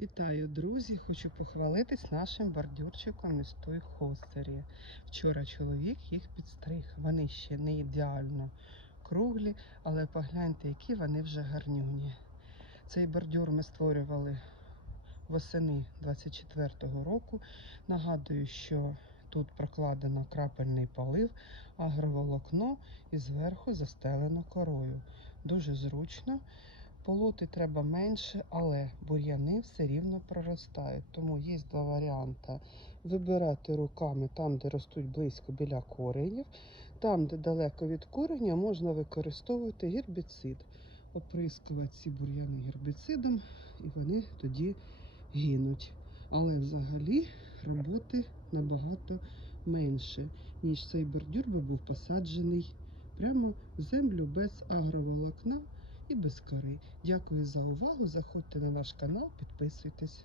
Вітаю, друзі! Хочу похвалитись нашим бордюрчиком із той хостері. Вчора чоловік їх підстриг. Вони ще не ідеально круглі, але погляньте, які вони вже гарнюні. Цей бордюр ми створювали восени 24-го року. Нагадую, що тут прокладено крапельний полив, агроволокно і зверху застелено корою. Дуже зручно. Полоти треба менше, але бур'яни все рівно проростають. Тому є два варіанти. Вибирати руками там, де ростуть близько біля коренів. Там, де далеко від кореня, можна використовувати гербіцид. Оприскувати ці бур'яни гербіцидом, і вони тоді гинуть. Але взагалі роботи набагато менше, ніж цей бордюр би був посаджений прямо в землю без агроволокна і без кори. Дякую за увагу. Заходьте на наш канал, підписуйтесь.